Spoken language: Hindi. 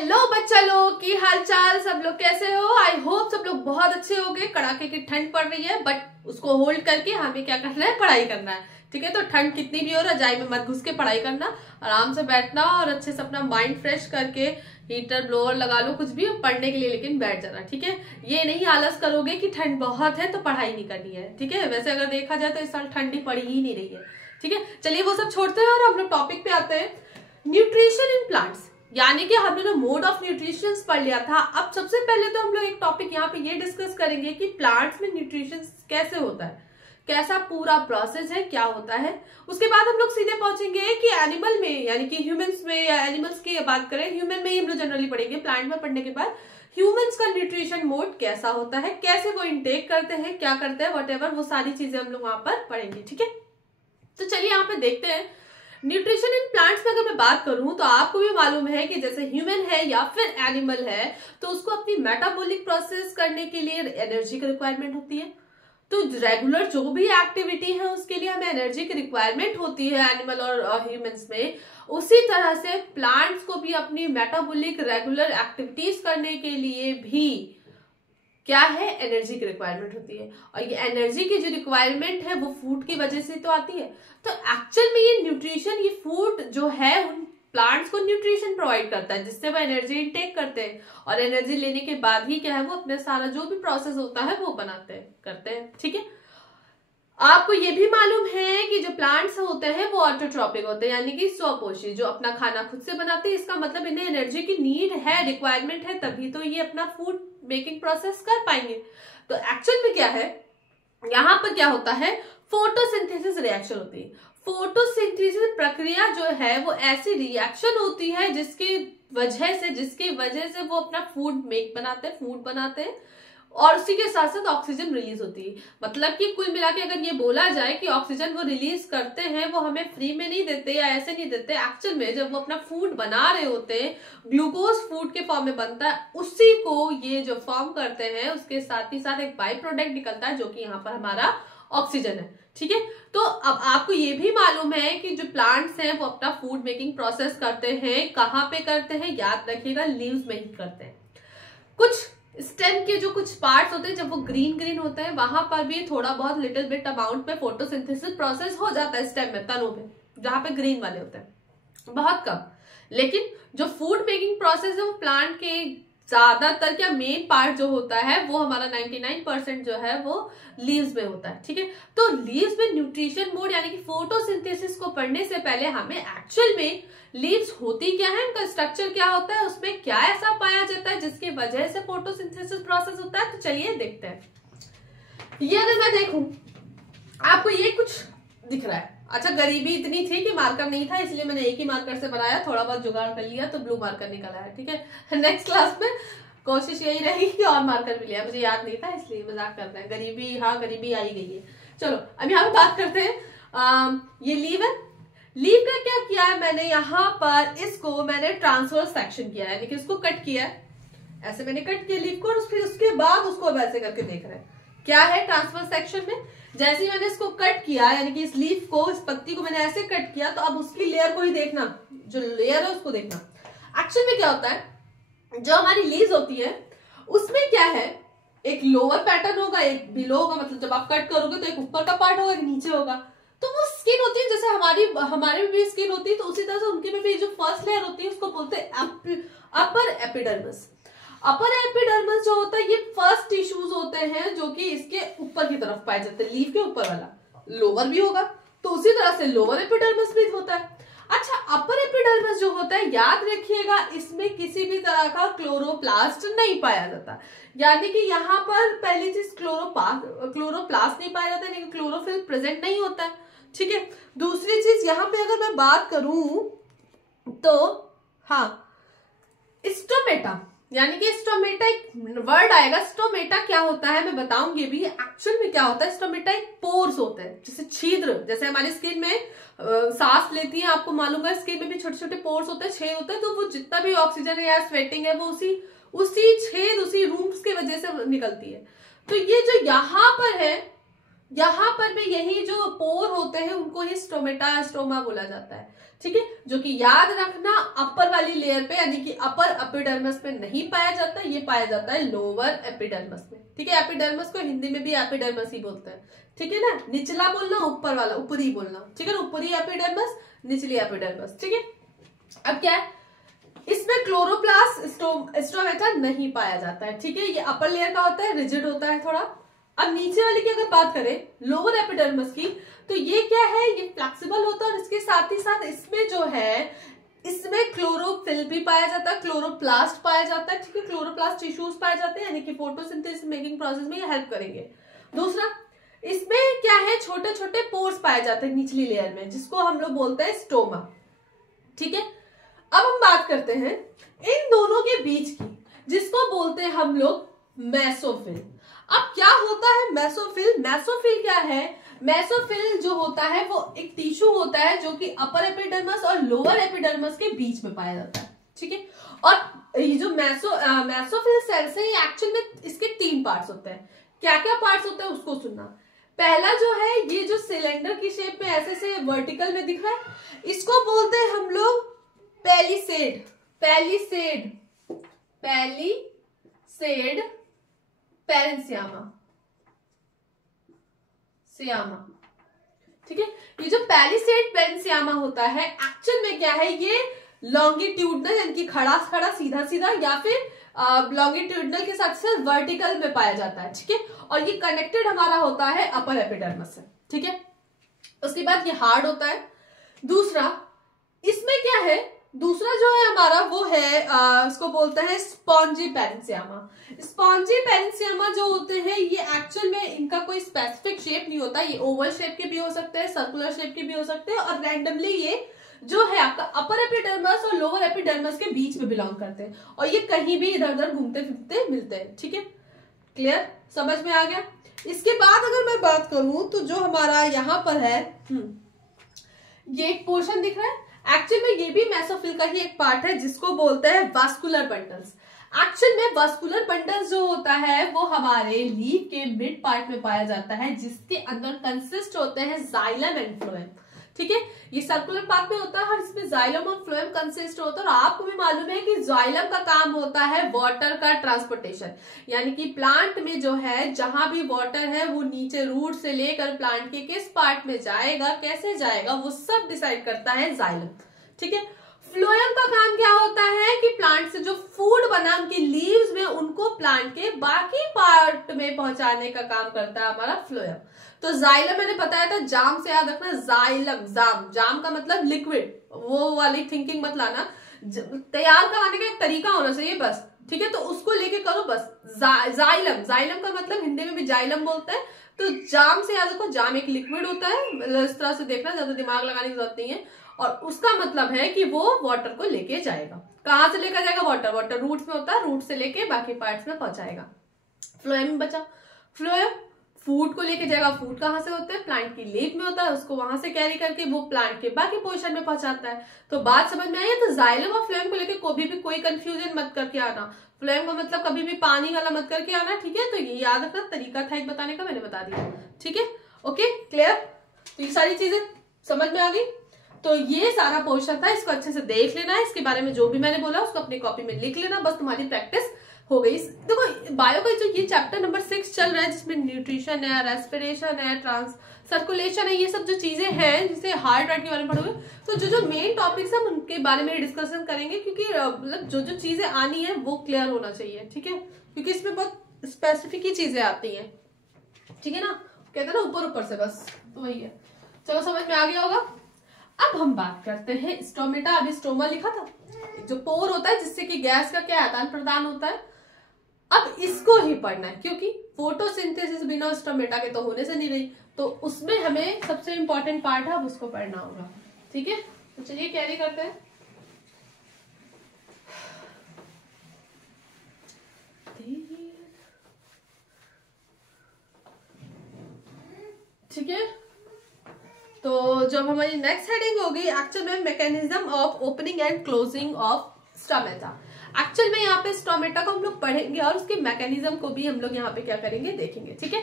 हेलो बच्चा लोग, की हाल चाल, सब लोग कैसे हो। आई होप सब लोग बहुत अच्छे होंगे। कड़ाके की ठंड पड़ रही है बट उसको होल्ड करके हमें क्या करना है, पढ़ाई करना है। ठीक है, तो ठंड कितनी भी हो, रजाई में मत घुस के पढ़ाई करना, आराम से बैठना और अच्छे से अपना माइंड फ्रेश करके हीटर ब्लोअर लगा लो, कुछ भी पढ़ने के लिए, लेकिन बैठ जाना। ठीक है, ये नहीं आलस करोगे कि ठंड बहुत है तो पढ़ाई नहीं करनी है। ठीक है, वैसे अगर देखा जाए तो इस साल ठंडी पड़ी ही नहीं रही है। ठीक है, चलिए वो सब छोड़ते हैं और हम लोग टॉपिक पे आते हैं, न्यूट्रिशन इन प्लांट्स। यानी कि हमने ना मोड ऑफ न्यूट्रिशन पढ़ लिया था। अब सबसे पहले तो हम लोग एक टॉपिक यहाँ पे ये डिस्कस करेंगे कि प्लांट्स में न्यूट्रिशन कैसे होता है, कैसा पूरा प्रोसेस है, क्या होता है। उसके बाद हम लोग सीधे पहुंचेंगे कि एनिमल में, यानी कि ह्यूमंस में या एनिमल्स की बात करें, ह्यूमन में ही हम लोग जनरली पढ़ेंगे। प्लांट में पढ़ने के बाद ह्यूमंस का न्यूट्रिशन मोड कैसा होता है, कैसे वो इंटेक करते हैं, क्या करते हैं, वॉट वो सारी चीजें हम लोग वहां पर पढ़ेंगे। ठीक है, तो चलिए यहाँ पे देखते हैं न्यूट्रिशन इन प्लांट्स में। अगर मैं बात करूं तो आपको भी मालूम है कि जैसे ह्यूमन है या फिर एनिमल है तो उसको अपनी मेटाबॉलिक प्रोसेस करने के लिए एनर्जी की रिक्वायरमेंट होती है। तो रेगुलर जो भी एक्टिविटी है उसके लिए हमें एनर्जी की रिक्वायरमेंट होती है एनिमल और ह्यूमंस में। उसी तरह से प्लांट्स को भी अपनी मेटाबॉलिक रेगुलर एक्टिविटीज करने के लिए भी क्या है, एनर्जी की रिक्वायरमेंट होती है। और ये एनर्जी की जो रिक्वायरमेंट है वो फूड की वजह से तो आती है। तो एक्चुअल में ये न्यूट्रिशन, ये फूड जो है उन प्लांट्स को न्यूट्रिशन प्रोवाइड करता है जिससे वो एनर्जी इंटेक करते हैं, और एनर्जी लेने के बाद ही क्या है, वो अपने सारा जो भी प्रोसेस होता है वो बनाते हैं, करते हैं। ठीक है, आपको ये भी मालूम है कि जो प्लांट्स होते हैं वो ऑटोट्रॉपिक होते हैं, यानी कि स्वपोषी, जो अपना खाना खुद से बनाते हैं। इसका मतलब इन्हें एनर्जी की नीड है, रिक्वायरमेंट है, तभी तो ये अपना फूड मेकिंग प्रोसेस कर पाएंगे। तो एक्चुअल में क्या है, यहाँ पर क्या होता है, फोटोसिंथेसिस रिएक्शन होती है। फोटोसिंथेसिस प्रक्रिया जो है वो ऐसी रिएक्शन होती है जिसकी वजह से वो अपना फूड बनाते हैं और उसी के साथ साथ ऑक्सीजन रिलीज होती है। मतलब कि कुल मिला के अगर ये बोला जाए कि ऑक्सीजन वो रिलीज करते हैं, वो हमें फ्री में नहीं देते या ऐसे नहीं देते। एक्चुअल में जब वो अपना फूड बना रहे होते हैं, ग्लूकोज फूड के फॉर्म में बनता है, उसी को ये जो फॉर्म करते हैं उसके साथ ही साथ एक बाई प्रोडक्ट निकलता है जो कि यहाँ पर हमारा ऑक्सीजन है। ठीक है, तो अब आपको ये भी मालूम है कि जो प्लांट्स हैं वो अपना फूड मेकिंग प्रोसेस करते हैं, कहाँ पे करते हैं, याद रखिएगा, लीव्स में ही करते हैं। कुछ स्टेम के जो कुछ पार्ट्स होते हैं जब वो ग्रीन होते हैं वहां पर भी थोड़ा बहुत लिटिल बिट अमाउंट में फोटोसिंथेसिस प्रोसेस हो जाता है स्टेम में, तनों पे, जहां पे ग्रीन वाले होते हैं, बहुत कम। लेकिन जो फूड मेकिंग प्रोसेस है वो प्लांट के ज्यादातर क्या मेन पार्ट जो होता है वो हमारा 99% जो है वो लीव्स में होता है। ठीक है, तो लीव्स में न्यूट्रिशन मोड यानी कि फोटोसिंथेसिस को पढ़ने से पहले हमें एक्चुअल में लीव्स होती क्या है, उनका स्ट्रक्चर क्या होता है, उसमें क्या ऐसा पाया जाता है जिसकी वजह से फोटोसिंथेसिस प्रोसेस होता है। तो चलिए देखते हैं। ये अगर मैं देखूं, आपको ये कुछ दिख रहा है। अच्छा, गरीबी इतनी थी कि मार्कर नहीं था, इसलिए मैंने एक ही मार्कर से बनाया, थोड़ा बहुत जुगाड़ कर लिया तो ब्लू मार्कर निकल आया। ठीक है, नेक्स्ट क्लास में कोशिश यही रहेगी कि और मार्कर भी लिया, मुझे याद नहीं था इसलिए मजाक करते हैं। गरीबी, हाँ गरीबी आई गई है। चलो अब यहाँ पे बात करते हैं। ये लीव है, लीव का क्या किया है मैंने, यहाँ पर इसको मैंने ट्रांसवर्स सेक्शन किया है, यानी कि इसको कट किया है, ऐसे मैंने कट किया लीव को, और फिर उसके बाद उसको वैसे करके देख रहे हैं क्या है ट्रांसवर्स सेक्शन में। जैसे ही मैंने इसको कट किया, यानी कि इस लीफ को, इस पत्ती को मैंने ऐसे कट किया, तो अब उसकी लेयर को ही देखना, जो लेयर है उसको देखना। एक्चुअल में क्या होता है, जो हमारी लीव्स होती है उसमें क्या है, एक लोअर पैटर्न होगा, एक बिलो होगा, मतलब जब आप कट करोगे तो एक ऊपर का पार्ट होगा, एक नीचे होगा। तो वो स्किन होती है, जैसे हमारे में भी स्किन होती है, तो उसी तरह से उनके में भी जो फर्स्ट लेयर होती है उसको बोलते हैं अपर एपिडर्मिस। अपर एपिडर्मिस जो होता है ये फर्स्ट टिश्यूज होते हैं जो कि इसके ऊपर की तरफ पाए जाते हैं, लीफ के ऊपर वाला। लोअर भी होगा तो उसी तरह से लोअर एपिडर्मिस भी होता है। अच्छा, अपर एपिडर्मिस जो होता है, याद रखिएगा, इसमें किसी भी तरह का क्लोरोप्लास्ट नहीं पाया जाता, यानी कि यहाँ पर पहली चीज क्लोरोप्लास्ट नहीं पाया जाता है, यानी क्लोरोफिल प्रेजेंट नहीं होता है। ठीक है, दूसरी चीज यहाँ पे अगर मैं बात करूं तो हाँ, स्टोमेटा, यानी कि स्टोमेटा एक वर्ड आएगा। स्टोमेटा क्या होता है मैं बताऊंगी भी। एक्चुअल में क्या होता है, स्टोमेटा एक पोर्स होता है, जैसे छिद्र, जैसे हमारी स्किन में सांस लेती है, आपको मालूम है स्किन में भी छोटे छोटे पोर्स होते हैं, छेद होते हैं, तो वो जितना भी ऑक्सीजन है या स्वेटिंग है वो उसी छेद, उसी रूम्स की वजह से निकलती है। तो ये जो यहाँ पर है यहाँ पर भी यही जो पोर होते हैं उनको ही स्टोमेटा स्टोमा बोला जाता है, ठीक है। जो कि याद रखना अपर वाली लेयर पे यानी कि अपर एपिडर्मिस में नहीं पाया जाता, ये पाया जाता है लोअर एपिडर्मिस में, ठीक है। एपिडर्मिस को हिंदी में भी एपिडर्मिस ही बोलते हैं, ठीक है ना। निचला बोलना, ऊपर वाला ऊपरी बोलना, ठीक है ना। ऊपरी एपिडर्मिस, निचली एपिडर्मिस, ठीक है। अब क्या है, इसमें क्लोरोप्लास्ट स्टोमेटा नहीं पाया जाता है, ठीक है। ये अपर लेयर का होता है, रिजिड होता है थोड़ा। अब नीचे वाली की अगर बात करें लोअर एपिडर्मिस की, तो ये क्या है, ये फ्लेक्सिबल होता है और इसके साथ ही साथ इसमें जो है, इसमें क्लोरोफिल भी पाया जाता है, क्लोरोप्लास्ट पाया जाता है, ठीक है। क्लोरोप्लास्ट टिश्यूज पाए जाते हैं यानी कि फोटोसिंथेसिस मेकिंग प्रोसेस में ये हेल्प करेंगे। दूसरा, इसमें क्या है, छोटे छोटे पोर्स पाए जाते हैं निचली लेयर में, जिसको हम लोग बोलते हैं स्टोमा, ठीक है। अब हम बात करते हैं इन दोनों के बीच की, जिसको बोलते हैं हम लोग मेसोफिल। अब क्या होता है मेसोफिल? मेसोफिल क्या है? मेसोफिल जो होता है वो एक टिश्यू होता है जो कि अपर एपिडर्मिस और लोअर एपिडर्मिस के बीच में पाया जाता है, ठीक है। और ये जो मेसोफिल सेल्स है, ये एक्चुअल में इसके 3 पार्ट्स होते हैं। क्या क्या पार्ट्स होते हैं उसको सुनना। पहला जो है, ये जो सिलेंडर की शेप में ऐसे से वर्टिकल में दिख रहा है, इसको बोलते हैं हम लोग पैलिसेड। पैलिसेड, पैलिसेड पेरेंसियामा, सियामा, ठीक है। ये जो पैलिसेड पेरेंसियामा होता है, एक्चुअल में क्या है, ये लॉन्गिट्यूडनल यानी कि खड़ा खड़ा सीधा सीधा या फिर लॉन्गिट्यूडनल के साथ साथ वर्टिकल में पाया जाता है, ठीक है। और ये कनेक्टेड हमारा होता है अपर एपिडर्मिस से, ठीक है। उसके बाद ये हार्ड होता है। दूसरा, इसमें क्या है, दूसरा जो है हमारा वो है इसको बोलते हैं स्पॉन्जी पेरेंसियामा। स्पॉन्जी पेरेंसियामा जो होते हैं, ये एक्चुअल में इनका कोई स्पेसिफिक शेप नहीं होता, ये ओवल शेप के भी हो सकते हैं, सर्कुलर शेप के भी हो सकते हैं, और रैंडमली ये जो है आपका अपर एपिडर्मिस और लोअर एपिडर्मिस के बीच में बिलोंग करते हैं, और ये कहीं भी इधर उधर घूमते फिरते मिलते हैं, ठीक है। क्लियर, समझ में आ गया। इसके बाद अगर मैं बात करूं तो जो हमारा यहाँ पर है, ये एक पोर्शन दिख रहा है, एक्चुअल में ये भी मेसोफिल का ही एक पार्ट है, जिसको बोलते हैं वास्कुलर बंडल्स। एक्चुअल में वास्कुलर बंडल्स जो होता है वो हमारे लीफ के मिड पार्ट में पाया जाता है, जिसके अंदर कंसिस्ट होते हैं जाइलम एंड फ्लोएम, ठीक है। ये सर्कुलर पार्ट में होता है और इसमें जाइलम और फ्लोएम कंसिस्ट होता है। और आपको भी मालूम है कि जाइलम का काम होता है वाटर का ट्रांसपोर्टेशन, यानी कि प्लांट में जो है जहां भी वाटर है वो नीचे रूट से लेकर प्लांट के किस पार्ट में जाएगा, कैसे जाएगा, वो सब डिसाइड करता है जाइलम, ठीक है। फ्लोएम का काम क्या होता है कि प्लांट से जो फूड बना उनकी लीव्स में, उनको प्लांट के बाकी पार्ट में पहुंचाने का काम करता है हमारा फ्लोएम। तो जाइलम मैंने बताया था, जाम से याद रखना, जाइलम, जाम, जाम का मतलब लिक्विड, वो वाली थिंकिंग मत लाना, तैयार कराने का एक तरीका होना चाहिए बस, ठीक है। तो उसको लेके करो बस। जाइलम, जाइलम का मतलब हिंदी में भी जाइलम बोलते हैं। तो जाम से याद रखो, जाम एक लिक्विड होता है, इस तरह से देखना, ज्यादा दिमाग लगाने की जरूरत नहीं है। और उसका मतलब है कि वो वाटर को लेके जाएगा। कहां से लेकर जाएगा? वाटर, वाटर रूट्स में होता है, रूट से लेके बाकी पार्ट्स में पहुंचाएगा। फ्लोएम बचा, फ्लोएम फूड को लेके जाएगा। फूड कहाँ से होता है? प्लांट की लीफ में होता है, उसको वहां से कैरी करके वो प्लांट के बाकी पोर्शन में पहुंचाता है। तो बात समझ में आई है? तो जाइलम और फ्लोएम को लेके कभी भी कोई कंफ्यूजन मत करके आना। फ्लोएम का मतलब कभी भी पानी वाला मत करके आना, ठीक है। तो ये याद रखना, तरीका था एक बताने का, मैंने बता दिया, ठीक है। Okay, clear? तो ये सारी चीजें समझ में आ गई। तो ये सारा पोर्शन था, इसको अच्छे से देख लेना है। इसके बारे में जो भी मैंने बोला उसको अपनी कॉपी में लिख लेना, बस तुम्हारी प्रैक्टिस हो गई। देखो बायो का जो ये चैप्टर नंबर 6 चल रहा है, जिसमें न्यूट्रिशन है, रेस्पिरेशन है, ट्रांस सर्कुलेशन है, ये सब जो चीजें हैं, जिसे हार्ट रेट के बारे में पढ़ोगे, तो जो मेन टॉपिक्स है उनके बारे में डिस्कशन करेंगे, क्योंकि मतलब जो चीजें आनी है वो क्लियर होना चाहिए, ठीक है। क्योंकि इसमें बहुत स्पेसिफिक ही चीजें आती हैं, ठीक है ना। कहते हैं ना ऊपर ऊपर से, बस तो वही है। चलो समझ में आ गया होगा। अब हम बात करते हैं स्टोमेटा। अभी स्टोमा लिखा था, जो पोर होता है जिससे कि गैस का क्या आदान प्रदान होता है। अब इसको ही पढ़ना है, क्योंकि फोटोसिंथेसिस बिना स्टोमेटा के तो होने से नहीं रही, तो उसमें हमें सबसे इंपॉर्टेंट पार्ट है, अब उसको पढ़ना होगा, ठीक है। तो चलिए कैरी करते हैं। ठीक है, तो जब हमारी नेक्स्ट हेडिंग होगी एक्चुअल में mechanism of opening and closing of stomata. Actual में यहाँ पे स्टोमेटा को हम लोग पढ़ेंगे और उसके मैकेनिज्म को भी हम लोग यहाँ पे क्या करेंगे, देखेंगे, ठीक है।